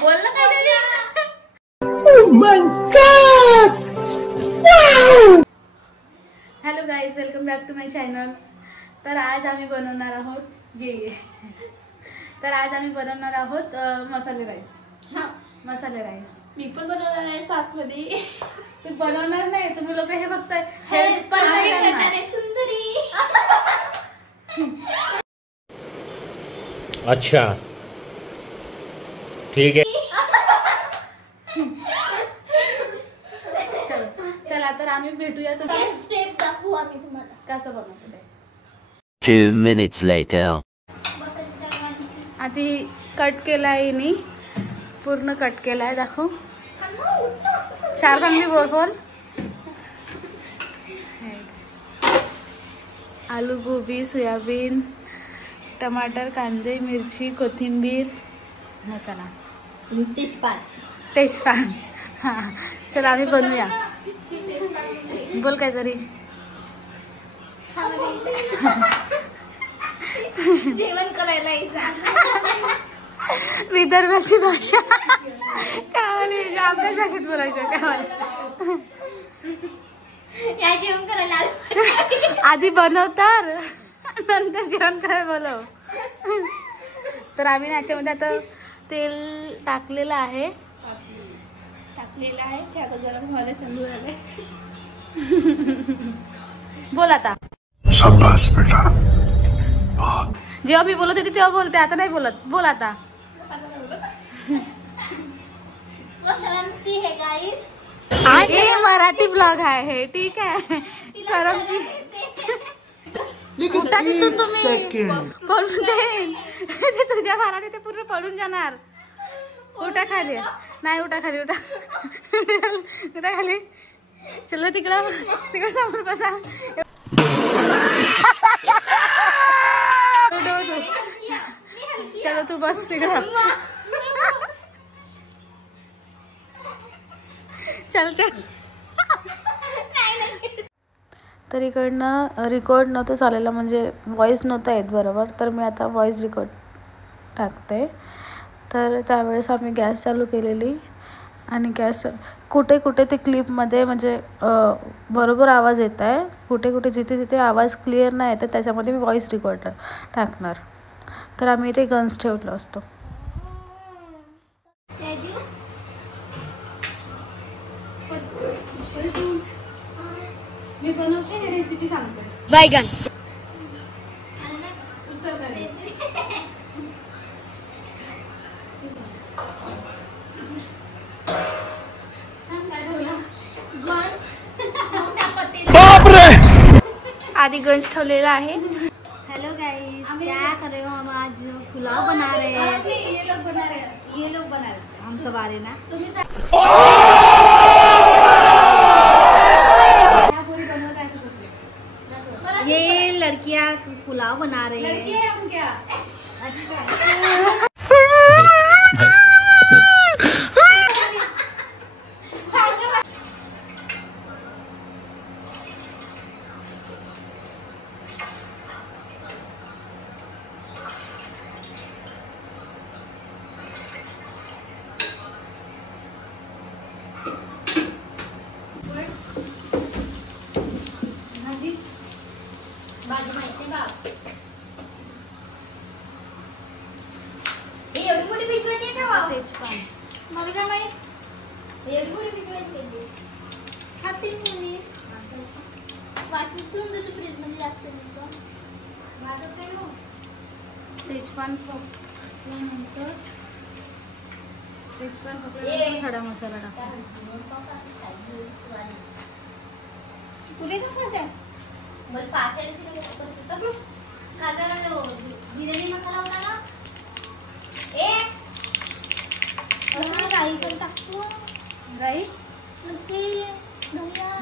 बोललं काय? Hello guys, welcome back to my channel. तर आज आम्ही बनवणार आहोत मसाले राईस. मसाले राईस मी पण बनवणार आहे साथमध्ये. तू बनवणार नाही, तुम्ही लोक हे बघताय. हेल्प पण करणार आहे सुंदरी. अच्छा ठीक है. चला तर आम्ही भेटूया. एक स्टेप दाखवू आम्ही तुम्हाला कसं बनवतो ते. 2 minutes later. आधी कट केलाय हिनी, पूर्ण कट केलाय. दाखव. 4 कांदी बोल. आलू, गोबी, सोयाबीन, टमाटर, कांदे, मिरची, कोथिंबीर, मसाला, तेजपान. हां चला आम्ही बनवूया. बोल काहीतरी. जेवण करायला विदर्भाची भाषा काय आपल्या भाषेत बोलायचं काय. या जेवण करायला आधी बनवतात नंतर जेवण करायला बोलव. तर आम्ही याच्यामध्ये आता तेल टाकलेलं आहे. ते आता गरम व्हायला समजून आले. बोल आता. शाबाश बेटा. जेव्हा मी बोलत होती तेव्हा बोलते, आता नाही बोलत. बोल आता. शरमती है गाइस. हे मराठी ब्लॉग आहे, ठीक आहे. शरमती उठा तिथून, तुम्ही पळून जाईल. तुझ्या भाराने ते पूर्ण पळून जाणार. उठा खाली. नाही उठा खाली. उठा खाली. चलो तिकडं समोर बसा. चलो तू बस तिकडं. चल. तर इकडनं रेकॉर्ड नव्हतं चालेलं, म्हणजे व्हॉइस नव्हता येत बरोबर. तर मी आता व्हॉइस रेकॉर्ड टाकते. तर त्यावेळेस आम्ही गॅस चालू केलेली आणि गॅस कुठे कुठे ते क्लिपमध्ये म्हणजे बरोबर आवाज येत आहे, कुठे कुठे जिथे जिथे आवाज क्लिअर नाही येत त्याच्यामध्ये मी व्हॉइस रेकॉर्डर टाकणार. तर आम्ही इथे गन्स ठेवलो असतो. मी बनवते हे रेसिपी सांगते. बैगन आधी गंज ठेवलेला आहे. हेलो गाइस, क्या कर रहे हो? हम आज पुलाव बना रहे हैं. ये लोग बना रहे हैं. हम सब आ रहे ना. तुम्ही ये लड़कियां पुलाव बना रही है. हम क्या भाजी माहिती बाप. एवढी मोठी भिजवायची का बाप? मला काय माहित. एवढी मोठी भिजवायची खातील मुली. वाटून ठेवून देतो फ्रीज मध्ये जास्त मिनिटं. माझं काय मग तेजपान नंतर खडा मसाला टाका. तुला कसं मला पाचशे बिर्याणी मसाला होता ना. राई पण टाकतो. राई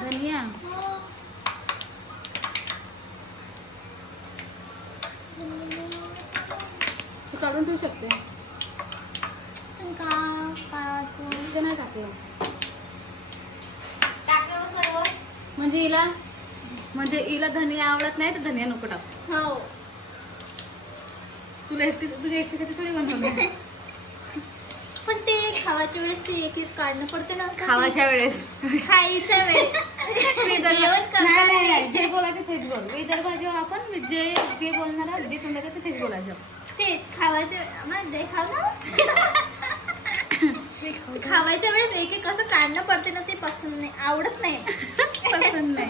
धनिया तू काढून ठेवू शकते. नाही टाकलं सर्व. म्हणजे हिला धनिया आवडत नाही तर धनिया नको टाकू. हो तुला तुझ्या एकटीसाठी थोडी बनवलं. पण ते खावाच्या वेळेस ते एक एक काढणं पडते ना. खावाच्या वेळेस खायच्या वेळेस नाही जे बोलायचं तेच बोल. विदर्भ जेव्हा आपण जे जे बोलणार जे तोंडाचं तेच बोलायचं. ते खावायच्या मध्ये खावायच्या वेळेस एक एक असं काढणं पडते ना, ते पसंत नाही, आवडत नाही. पसंत नाही.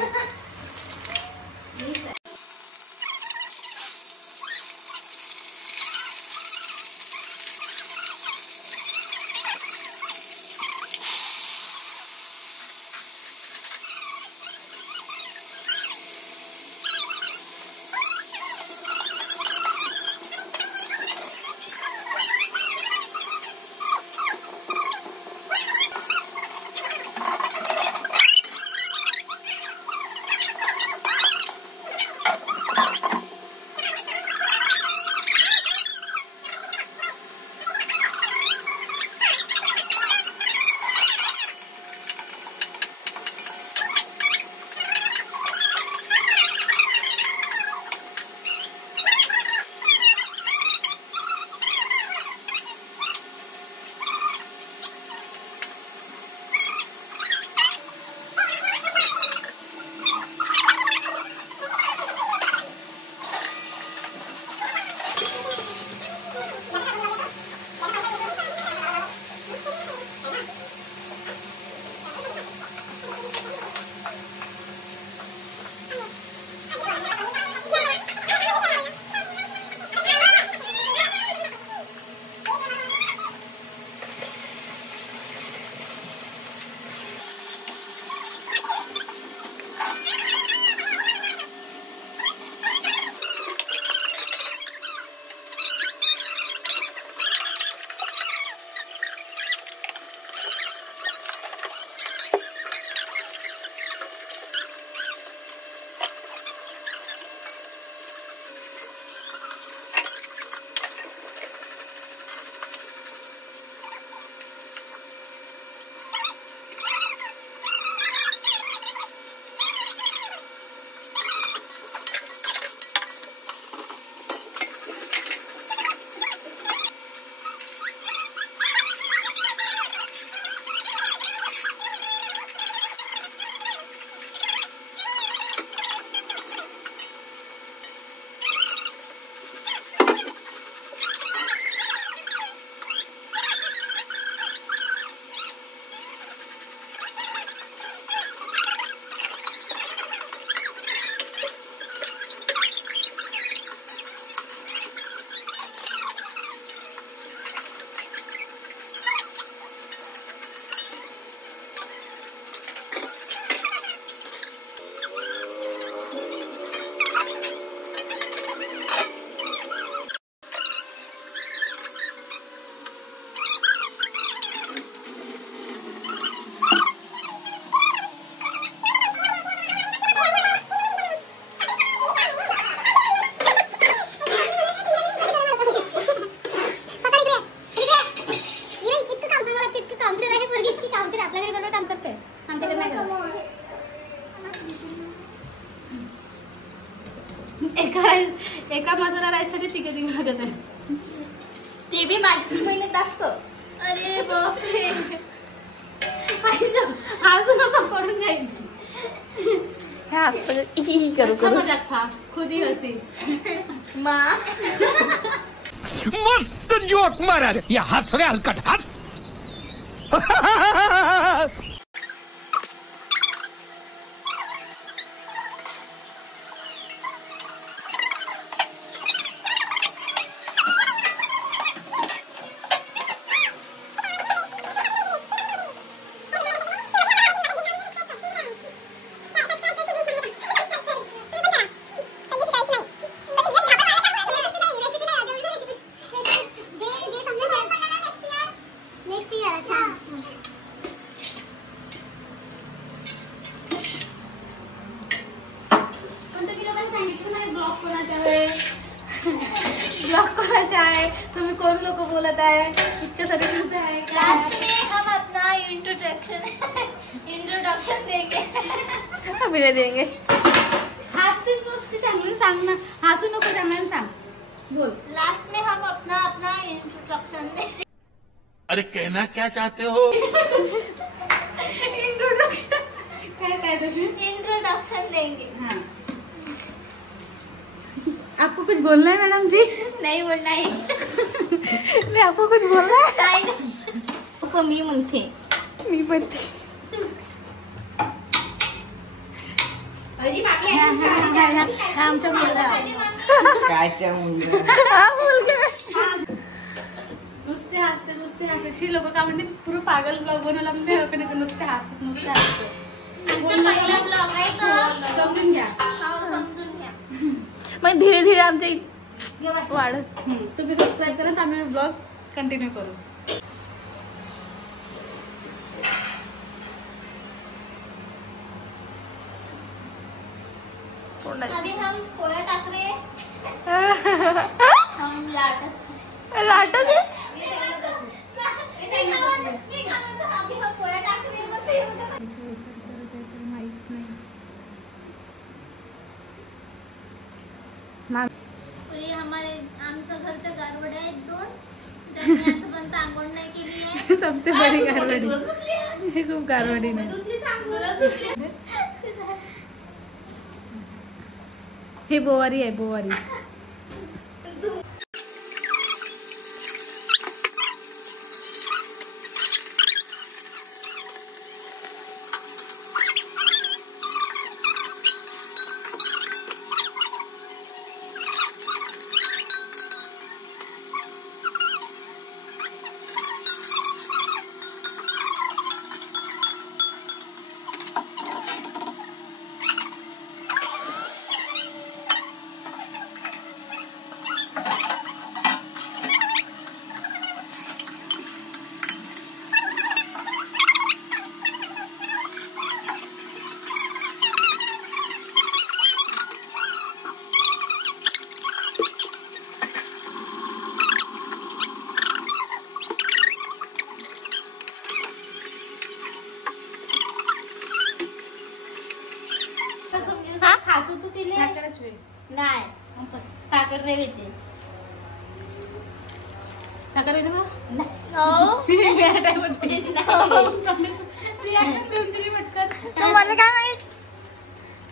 एका मसाला राईससाठी तिघे लागत आहे. ते बी माझी मेहनत असतं. अरे बापरे, आज नको पडून जाईल. ह्या असतं करू करू मजाक था खुद ही हसी. माँ मस्त जोक मारा रे. या हस रे हलकट हस. ब्लॉग कोणाचा आहे, तुम्ही कोण लोक बोलत आहे, इतक्यासाठी कसं आहे. हम अपना इंट्रोडक्शन देंगे. हसतीच नुसती चांगली सांग ना, हसू नको चांगलं सांग. बोल. लास्ट में हम इंट्रोडक्शन दे. अरे कहना क्या चाहते हो? इंट्रोडक्शन देंगे. आपको कुछ बोलना है मैडम जी? नाही बोलना आहे. नहीं, आपको कुछ बोलना है? नाही ना. असं मी म्हणते. मी बनते. आमच्या मुलगा नुसते हसते शी लोक का म्हणते पुरं पागल ब्लॉग बनवला म्हणजे नुसते हसते पहिला ब्लॉग आहे का? समजून घ्या. समजून घ्या. मग धीरे धीरे आमच्या ये बाय. वाढत. तुम्ही सबस्क्राईब करा तर आम्ही ब्लॉग कंटिन्यू करू. अभी हम पोया टाकरे. हम लाटत. लाटत आहे. अभी हम पोया टाकरे. हे हमारे आमच्या घरच्या गारवड्या आहेत 2. त्यांनी आतापर्यंत आंघोळ नाही केली आहे. सबसे बड़ी गारवडी. हे खूप गारवडी नाही. हे बोवारी आहे बोवारी. खातो तू तिने नाही. साखर नाही देते. साखर आहे ना मला काय माहित.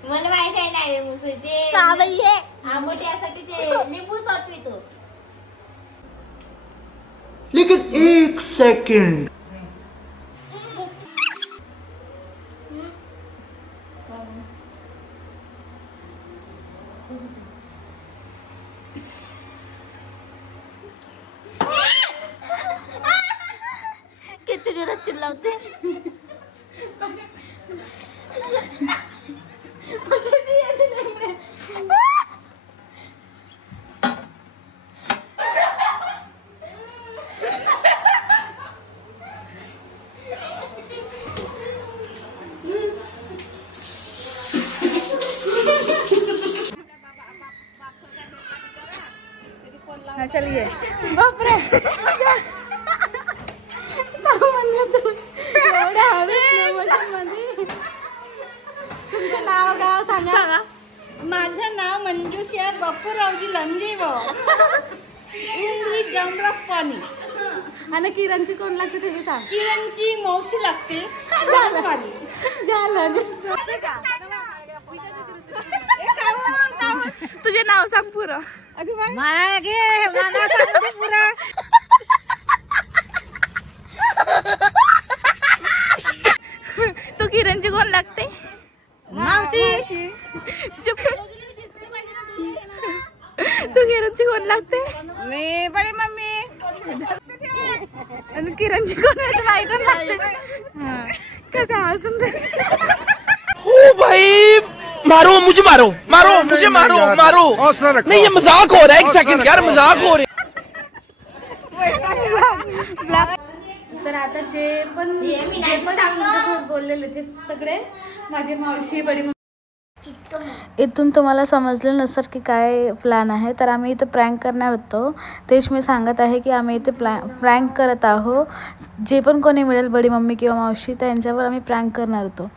मला माहित आहे नाही मुसळते आंबट यासाठी ते लिंबू साठवितो. लेकिन एक सेकंड किती जोरात चिल्लावते. हाँ चलिए. बापरे. तुमचं नाव गाव सांगा. माझं नाव मंजुषा बापूरावजी लंजेभाऊ. इंग्लिश जमरक पाणी. आणि किरणची कोण लागते ते बी सांग. किरणची मावशी लागते. झालं. पाणी तुझे नाव सांग पुरं. तू किरणची कोण लागते. मावशी. तू किरणची कोण लागते. मी बडी मम्मी. आणि किरणची कोण बाई कोण लागते. कसं हसून ओ भाई मारो मुझे मारो मुझे मारो नहीं ये मजाक हो रहा है. एक सेकंड यार मजाक हो रहा है. तर आता जे पण तुमच्यासोबत बोललेले ते सगळे माझी मावशी बडी. इथून तुम्हाला समजलं नसेल की काय प्लॅन आहे. तर आम्ही इथं प्रँक करणार होतो. तेच मी सांगत आहे की आम्ही इथे प्रँक करत आहोत. जे पण कोणी मिळेल बडी मम्मी किंवा मावशी त्यांच्यावर आम्ही प्रँक करणार होतो.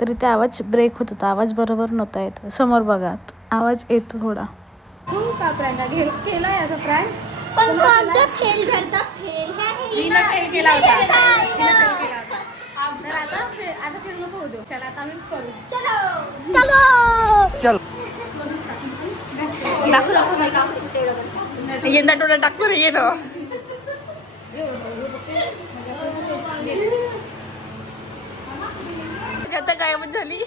तर इथे आवाज ब्रेक होत होता. आवाज बरोबर नव्हता येत. समोर बघा आवाज येतो थोडा. का प्रँक केलाय असा प्रँक. पण आमचा फेल झालता फेल फेल केला होता. तर आता फेल नको होतो. चला आता आम्ही करू. चलो चल यंदा टोला टाकतो रे येणं. जनता गायबच झाली.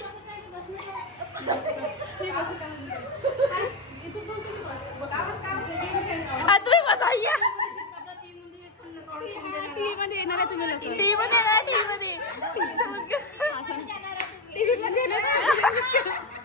तुम्ही बसा या. टीव्ही मध्ये येणार आहे तुम्ही लोक. टीव्ही मध्ये येणार. टीव्ही मध्ये येणार.